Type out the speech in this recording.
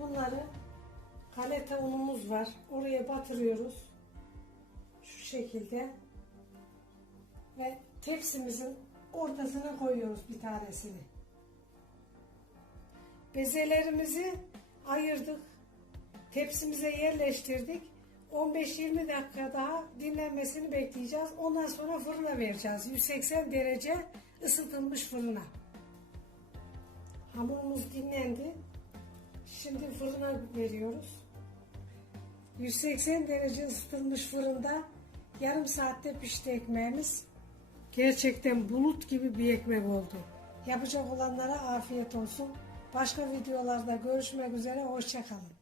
Bunları galeta unumuz var. Oraya batırıyoruz. Şu şekilde. Ve tepsimizin ortasına koyuyoruz bir tanesini. Bezelerimizi ayırdık. Tepsimize yerleştirdik. 15-20 dakika daha dinlenmesini bekleyeceğiz. Ondan sonra fırına vereceğiz. 180 derece ısıtılmış fırına. Hamurumuz dinlendi. Şimdi fırına veriyoruz. 180 derece ısıtılmış fırında yarım saatte pişti ekmeğimiz. Gerçekten bulut gibi bir ekmek oldu. Yapacak olanlara afiyet olsun. Başka videolarda görüşmek üzere. Hoşçakalın.